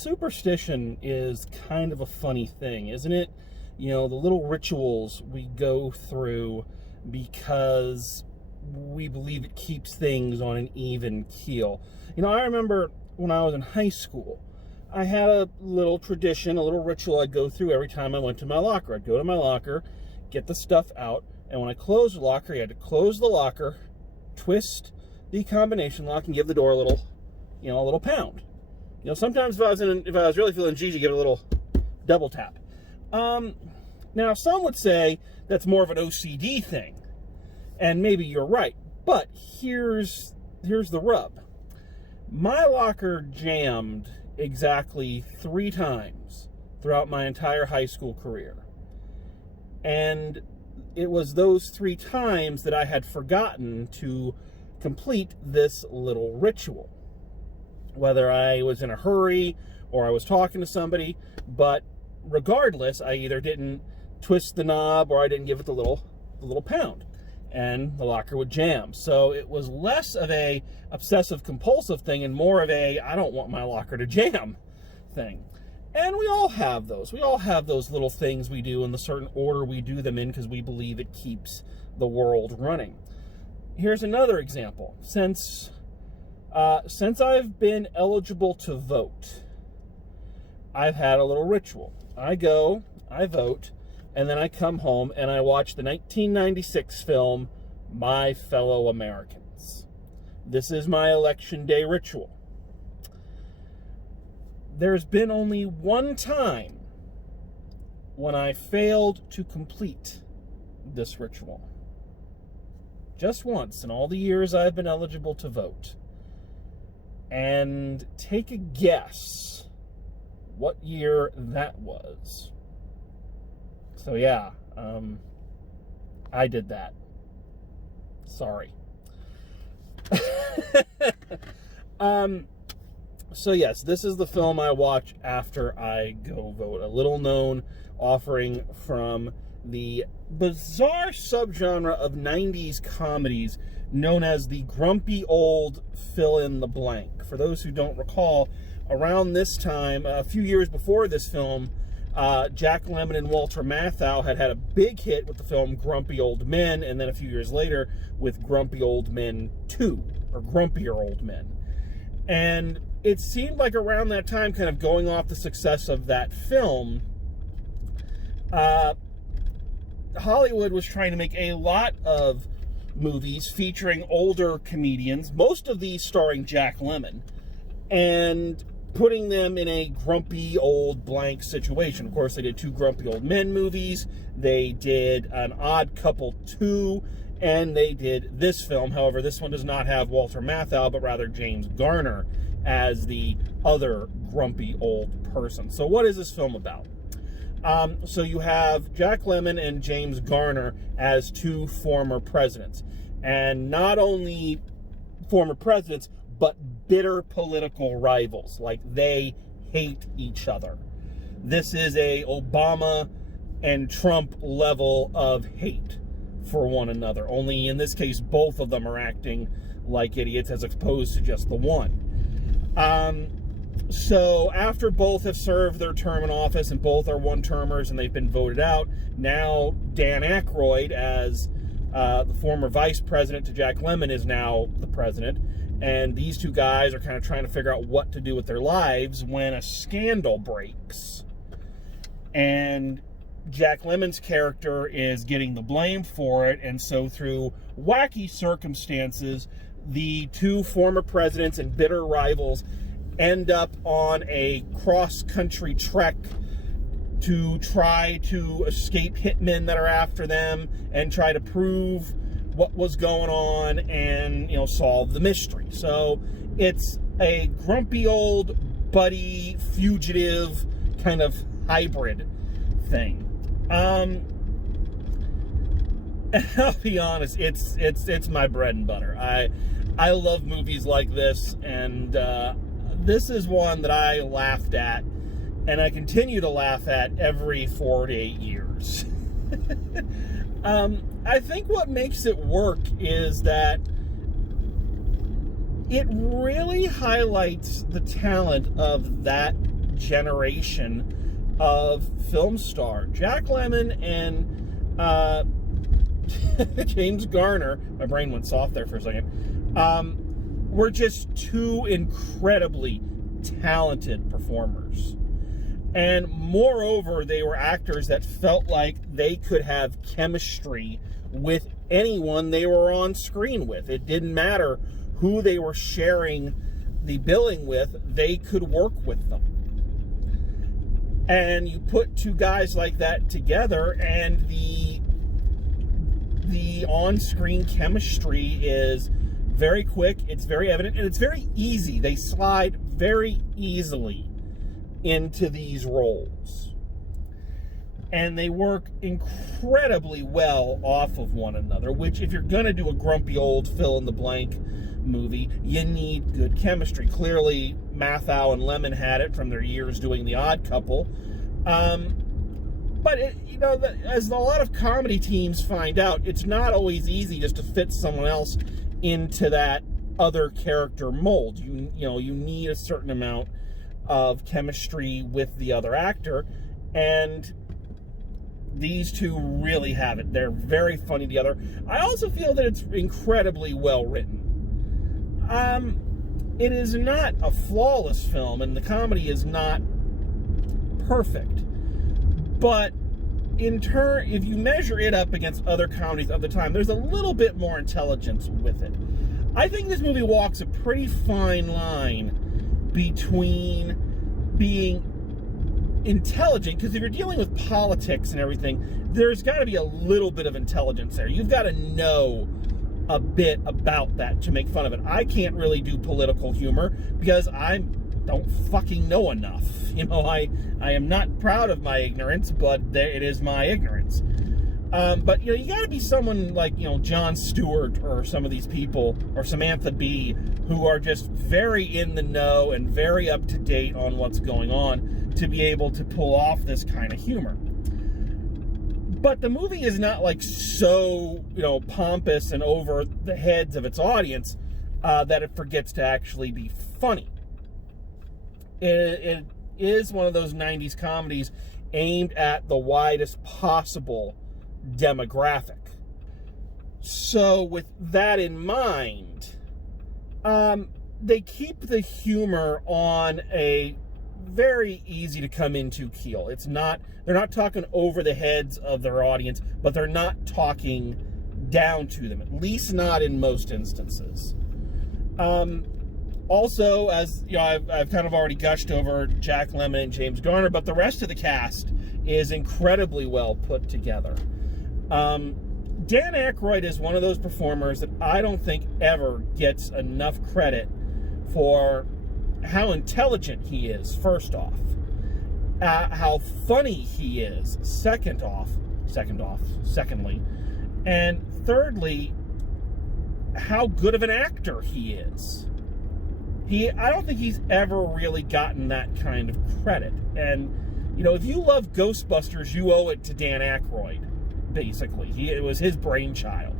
superstition is kind of a funny thing, isn't it? You know, the little rituals we go through because we believe it keeps things on an even keel. You know, I remember when I was in high school, I had a little tradition, a little ritual I'd go through every time I went to my locker. I'd go to my locker, get the stuff out, and when I closed the locker, you had to close the locker, twist the combination lock, and give the door a little, a little pound. You know, sometimes if I was really feeling Gigi, give it a little double tap. Now, some would say that's more of an OCD thing, and maybe you're right. But here's the rub. My locker jammed exactly 3 times throughout my entire high school career, and it was those 3 times that I had forgotten to complete this little ritual. Whether I was in a hurry or I was talking to somebody, but regardless, I either didn't twist the knob or I didn't give it the little pound, and the locker would jam. So it was less of a obsessive compulsive thing and more of a I don't want my locker to jam thing. And we all have those. We all have those little things we do in the certain order we do them in because we believe it keeps the world running. Here's another example. Since I've been eligible to vote, I've had a little ritual. I go, I vote, and then I come home and I watch the 1996 film, My Fellow Americans. This is my election day ritual. There's been only one time when I failed to complete this ritual. Just once in all the years I've been eligible to vote. And take a guess what year that was. So yeah, I did that. Sorry. So yes, this is the film I watch after I go vote. A little known offering from the bizarre subgenre of 90s comedies known as the grumpy old fill-in-the-blank. For those who don't recall, around this time, a few years before this film, Jack Lemmon and Walter Matthau had a big hit with the film Grumpy Old Men, and then a few years later with Grumpy Old Men 2, or Grumpier Old Men. And it seemed like around that time, kind of going off the success of that film, Hollywood was trying to make a lot of movies featuring older comedians, most of these starring Jack Lemmon, and putting them in a grumpy old blank situation. Of course, they did 2 Grumpy Old Men movies, they did An Odd Couple 2, and they did this film. However, this one does not have Walter Matthau, but rather James Garner as the other grumpy old person. So what is this film about? So you have Jack Lemmon and James Garner as 2 former presidents. And not only former presidents, but bitter political rivals. Like, they hate each other. This is a Obama and Trump level of hate for one another. Only in this case, both of them are acting like idiots as opposed to just the one. So after both have served their term in office and both are one-termers and they've been voted out, now Dan Aykroyd, as the former vice president to Jack Lemmon, is now the president. And these 2 guys are kind of trying to figure out what to do with their lives when a scandal breaks. And Jack Lemmon's character is getting the blame for it, and so through wacky circumstances, the 2 former presidents and bitter rivals end up on a cross-country trek to try to escape hitmen that are after them and try to prove what was going on and, solve the mystery. So it's a grumpy old buddy fugitive kind of hybrid thing. And I'll be honest, it's my bread and butter. I love movies like this, and this is one that I laughed at, and I continue to laugh at every 4 to 8 years. I think what makes it work is that it really highlights the talent of that generation of film star. Jack Lemmon and James Garner, my brain went soft there for a second, were just two incredibly talented performers. And moreover, they were actors that felt like they could have chemistry with anyone they were on screen with. It didn't matter who they were sharing the billing with, they could work with them. And you put two guys like that together, and the on-screen chemistry is very quick, it's very evident, and it's very easy. They slide very easily into these roles. And they work incredibly well off of one another, which, if you're going to do a grumpy old fill-in-the-blank movie, you need good chemistry. Clearly, Matthau and Lemmon had it from their years doing The Odd Couple. But, as a lot of comedy teams find out, it's not always easy just to fit someone else into that other character mold. You need a certain amount of chemistry with the other actor, and these two really have it. They're very funny together. I also feel that it's incredibly well written. It is not a flawless film, and the comedy is not perfect. But if you measure it up against other comedies of the time, there's a little bit more intelligence with it. I think this movie walks a pretty fine line between being intelligent, because if you're dealing with politics and everything, there's got to be a little bit of intelligence there. You've got to know a bit about that to make fun of it. I can't really do political humor because I don't fucking know enough. I am not proud of my ignorance, but it is my ignorance. But you got to be someone like Jon Stewart or some of these people, or Samantha Bee, who are just very in the know and very up to date on what's going on to be able to pull off this kind of humor. But the movie is not so pompous and over the heads of its audience that it forgets to actually be funny. It is one of those 90s comedies aimed at the widest possible demographic. So with that in mind, they keep the humor on a very easy to come into keel. They're not talking over the heads of their audience, but they're not talking down to them, at least not in most instances. Also, as I've kind of already gushed over Jack Lemmon and James Garner, but the rest of the cast is incredibly well put together. Dan Aykroyd is one of those performers that I don't think ever gets enough credit for how intelligent he is, first off. How funny he is, secondly. And thirdly, how good of an actor he is. I don't think he's ever really gotten that kind of credit. And, if you love Ghostbusters, you owe it to Dan Aykroyd, basically. It was his brainchild.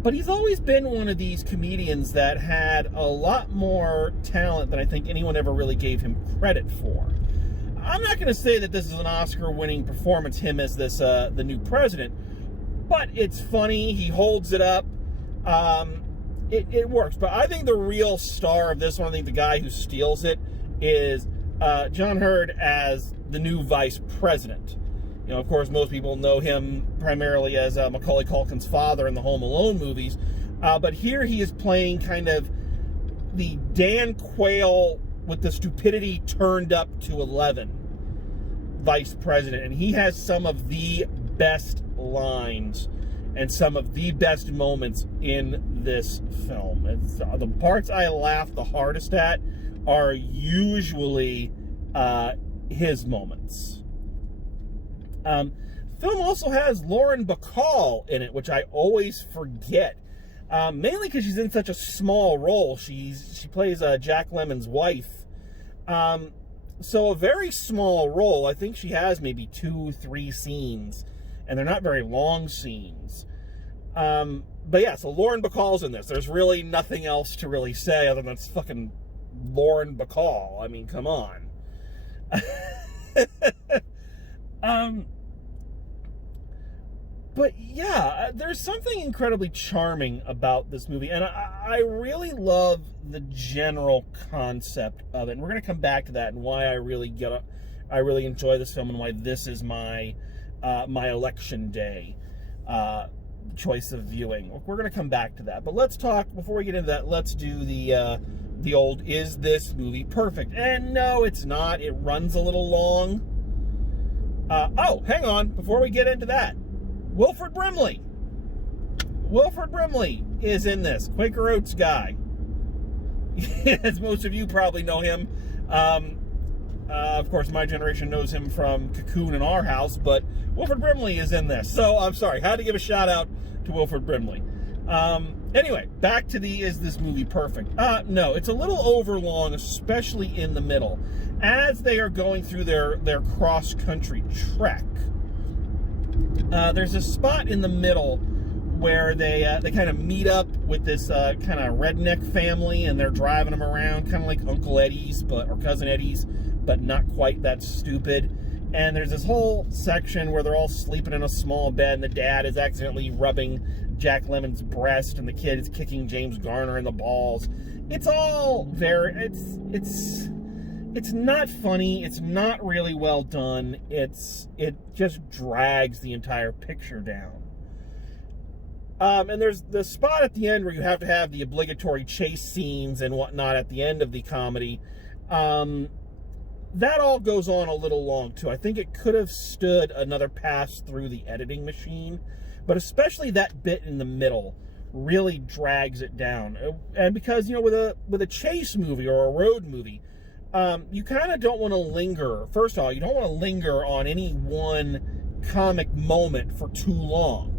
But he's always been one of these comedians that had a lot more talent than I think anyone ever really gave him credit for. I'm not going to say that this is an Oscar-winning performance, him as the new president, but it's funny. He holds it up. It works. But I think the real star of this one, I think the guy who steals it, is John Hurd as the new vice president. Of course, most people know him primarily as Macaulay Culkin's father in the Home Alone movies. But here he is playing kind of the Dan Quayle with the stupidity turned up to 11 vice president. And he has some of the best lines and some of the best moments in this film. The parts I laugh the hardest at are usually his moments. Film also has Lauren Bacall in it, which I always forget. Mainly because she's in such a small role. She plays Jack Lemmon's wife. So a very small role. I think she has maybe 2-3 scenes, and they're not very long scenes. But yeah, so Lauren Bacall's in this. There's really nothing else to really say other than it's fucking Lauren Bacall. I mean, come on. But yeah, there's something incredibly charming about this movie, and I really love the general concept of it. And we're going to come back to that and why I really enjoy this film and why this is my my election day choice of viewing. We're going to come back to that, but let's talk before we get into that. Let's do the old, is this movie perfect? And no, it's not. It runs a little long. Oh, hang on, before we get into that, Wilford Brimley. Wilford Brimley is in this. Quaker Oats guy. As most of you probably know him. Of course, my generation knows him from Cocoon in Our House, but Wilford Brimley is in this. So, I'm sorry. Had to give a shout out to Wilford Brimley. Anyway, back to the is this movie perfect? No, it's a little overlong, especially in the middle. As they are going through their cross-country trek, there's a spot in the middle where they kind of meet up with this kind of redneck family, and they're driving them around, kind of like Uncle Eddie's, or Cousin Eddie's, but not quite that stupid. And there's this whole section where they're all sleeping in a small bed, and the dad is accidentally rubbing Jack Lemmon's breast, and the kid is kicking James Garner in the balls. It's all it's not funny. It's not really well done. It just drags the entire picture down. And there's the spot at the end where you have to have the obligatory chase scenes and whatnot at the end of the comedy. That all goes on a little long, too. I think it could have stood another pass through the editing machine, but especially that bit in the middle really drags it down. And because, with a chase movie or a road movie, you kind of don't want to linger. First of all, you don't want to linger on any one comic moment for too long.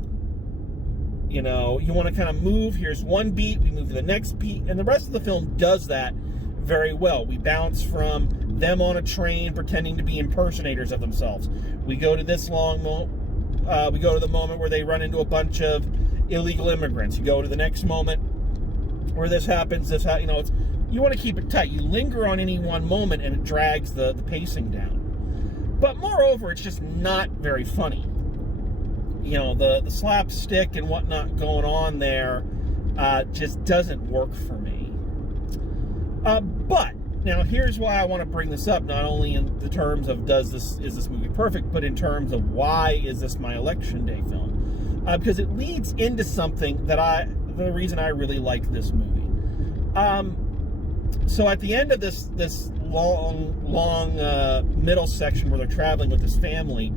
You want to kind of move. Here's one beat, we move to the next beat, and the rest of the film does that very well. We bounce from them on a train pretending to be impersonators of themselves. We go to this we go to the moment where they run into a bunch of illegal immigrants. You go to the next moment where this happens. You want to keep it tight. You linger on any one moment, and it drags the pacing down. But moreover, it's just not very funny. The slapstick and whatnot going on there just doesn't work for me. But now here's why I want to bring this up, not only in the terms of is this movie perfect, but in terms of why is this my election day film? Because it leads into something the reason I really like this movie. So at the end of this long middle section where they're traveling with this family,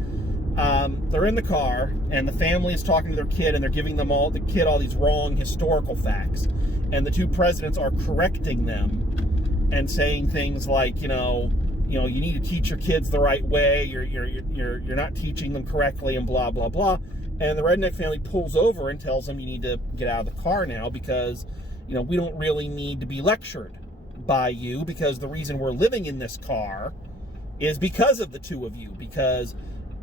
they're in the car, and the family is talking to their kid, and they're giving the kid all these wrong historical facts, and the two presidents are correcting them and saying things like, you need to teach your kids the right way. You're not teaching them correctly, and blah blah blah. And the redneck family pulls over and tells them, you need to get out of the car now because we don't really need to be lectured by you, because the reason we're living in this car is because of the two of you, because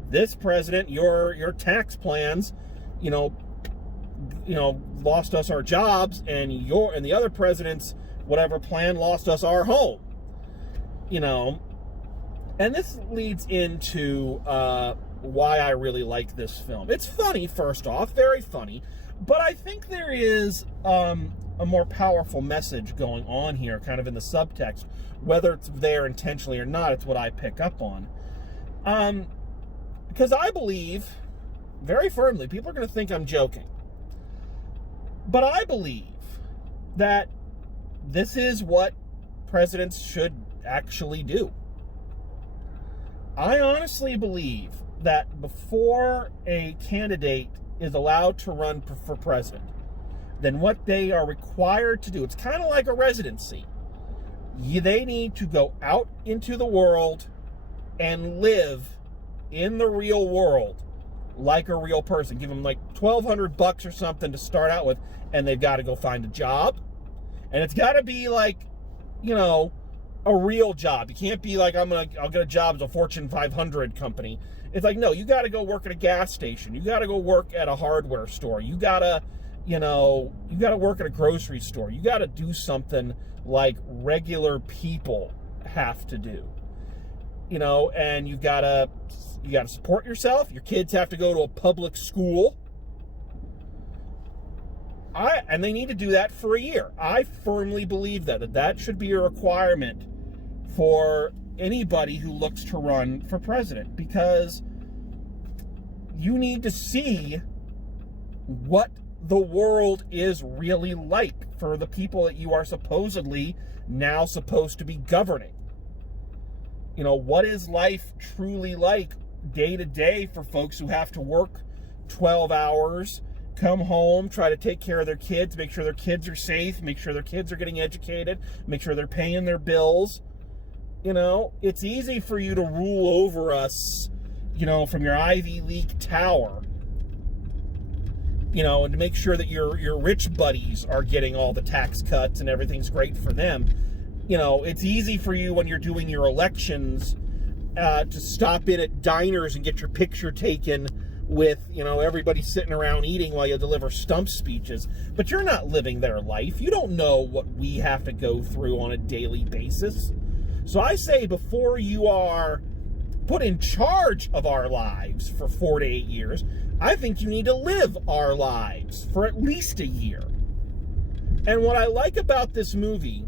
this president, your tax plans, lost us our jobs, and the other president's whatever plan lost us our home. And this leads into why I really like this film. It's funny, first off, very funny, but I think there is a more powerful message going on here, kind of in the subtext. Whether it's there intentionally or not, it's what I pick up on. Because I believe, very firmly, people are going to think I'm joking, but I believe that this is what presidents should actually do. I honestly believe that before a candidate is allowed to run for president, then what they are required to do, it's kind of like a residency. They need to go out into the world and live in the real world like a real person. Give them like $1,200 or something to start out with, and they've got to go find a job. And it's got to be like, a real job. You can't be like, I'll get a job as a Fortune 500 company. It's like, no, you got to go work at a gas station. You got to go work at a hardware store. You got to you know, you got to work at a grocery store. You got to do something like regular people have to do, you know, and you got to support yourself. Your kids have to go to a public school. And they need to do that for a year. I firmly believe that should be a requirement for anybody who looks to run for president, because you need to see what the world is really like for the people that you are supposedly now supposed to be governing. You know, what is life truly like day to day for folks who have to work 12 hours, come home, try to take care of their kids, make sure their kids are safe, make sure their kids are getting educated, make sure they're paying their bills. You know, it's easy for you to rule over us, you know, from your Ivy League tower, you know, and to make sure that your rich buddies are getting all the tax cuts and everything's great for them. You know, it's easy for you when you're doing your elections to stop in at diners and get your picture taken with, you know, everybody sitting around eating while you deliver stump speeches. But you're not living their life. You don't know what we have to go through on a daily basis. So I say, before you are put in charge of our lives for 4 to 8 years, I think you need to live our lives for at least a year. And what I like about this movie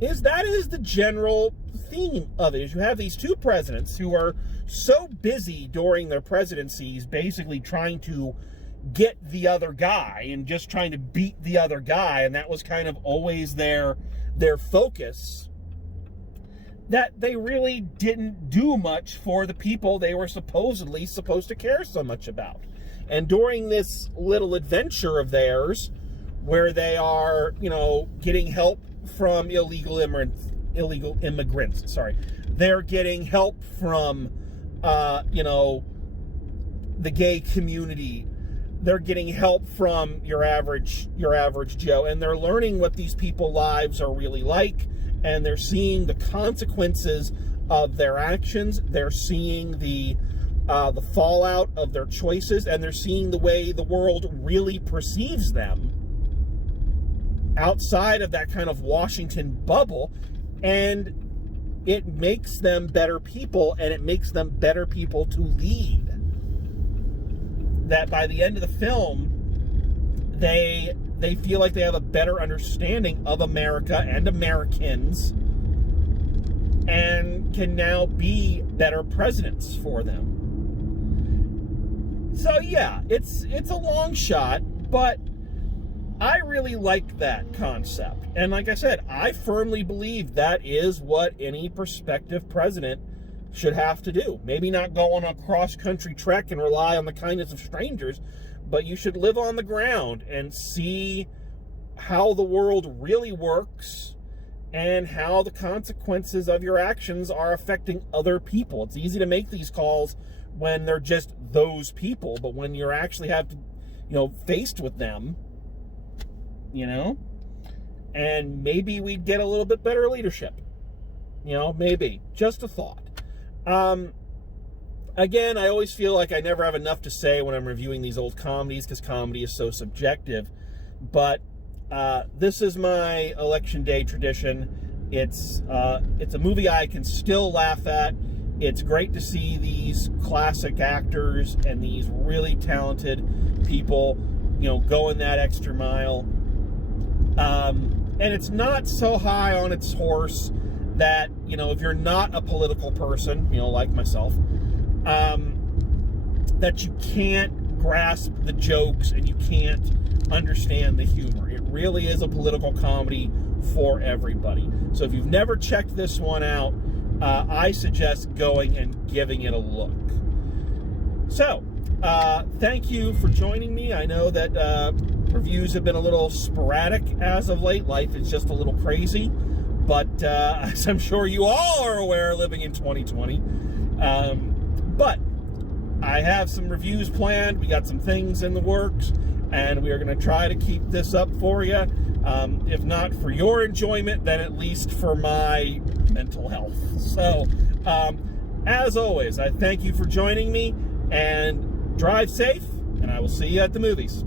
is that is the general theme of it, is you have these two presidents who are so busy during their presidencies basically trying to get the other guy and just trying to beat the other guy, and that was kind of always their focus, that they really didn't do much for the people they were supposedly supposed to care so much about. And during this little adventure of theirs, where they are, you know, getting help from illegal immigrants, they're getting help from you know, the gay community, they're getting help from your average Joe, and they're learning what these people's lives are really like, and they're seeing the consequences of their actions, they're seeing the fallout of their choices, and they're seeing the way the world really perceives them outside of that kind of Washington bubble, and it makes them better people, and it makes them better people to lead. That by the end of the film, they feel like they have a better understanding of America and Americans, and can now be better presidents for them. So yeah, it's a long shot, but I really like that concept. And like I said, I firmly believe that is what any prospective president should have to do. Maybe not go on a cross-country trek and rely on the kindness of strangers, but you should live on the ground and see how the world really works and how the consequences of your actions are affecting other people. It's easy to make these calls when they're just those people, but when you're actually have to, you know, faced with them, you know, and maybe we'd get a little bit better leadership. You know, maybe. Just a thought. Again, I always feel like I never have enough to say when I'm reviewing these old comedies, because comedy is so subjective. But this is my election day tradition. It's a movie I can still laugh at. It's great to see these classic actors and these really talented people, you know, going that extra mile. And it's not so high on its horse that, you know, if you're not a political person, you know, like myself, that you can't grasp the jokes and you can't understand the humor. It really is a political comedy for everybody. So if you've never checked this one out, I suggest going and giving it a look. So, thank you for joining me. I know that reviews have been a little sporadic as of late. Life is just a little crazy. But as I'm sure you all are aware, living in 2020. But I have some reviews planned. We got some things in the works, and we are going to try to keep this up for you. If not for your enjoyment, then at least for my mental health. So, as always, I thank you for joining me, and drive safe, and I will see you at the movies.